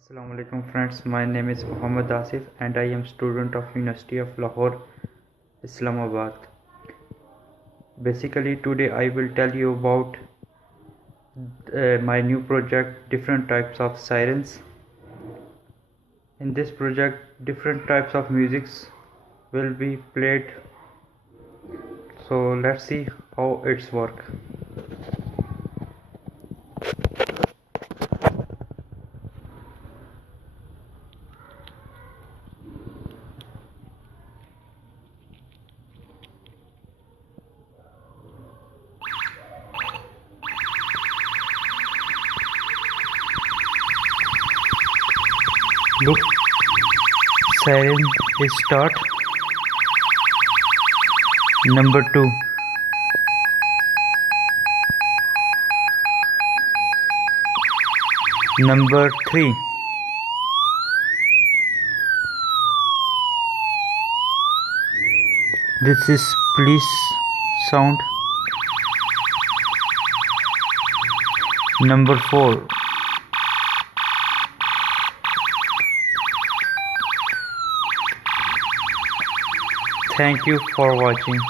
Assalamu alaikum friends, my name is Muhammad Asif and I am student of University of Lahore, Islamabad. Basically today I will tell you about my new project, different types of sirens. In this project different types of musics will be played, so let's see how it's work. Look, siren is start. Number 2. Number 3. This is police sound. Number 4. Thank you for watching.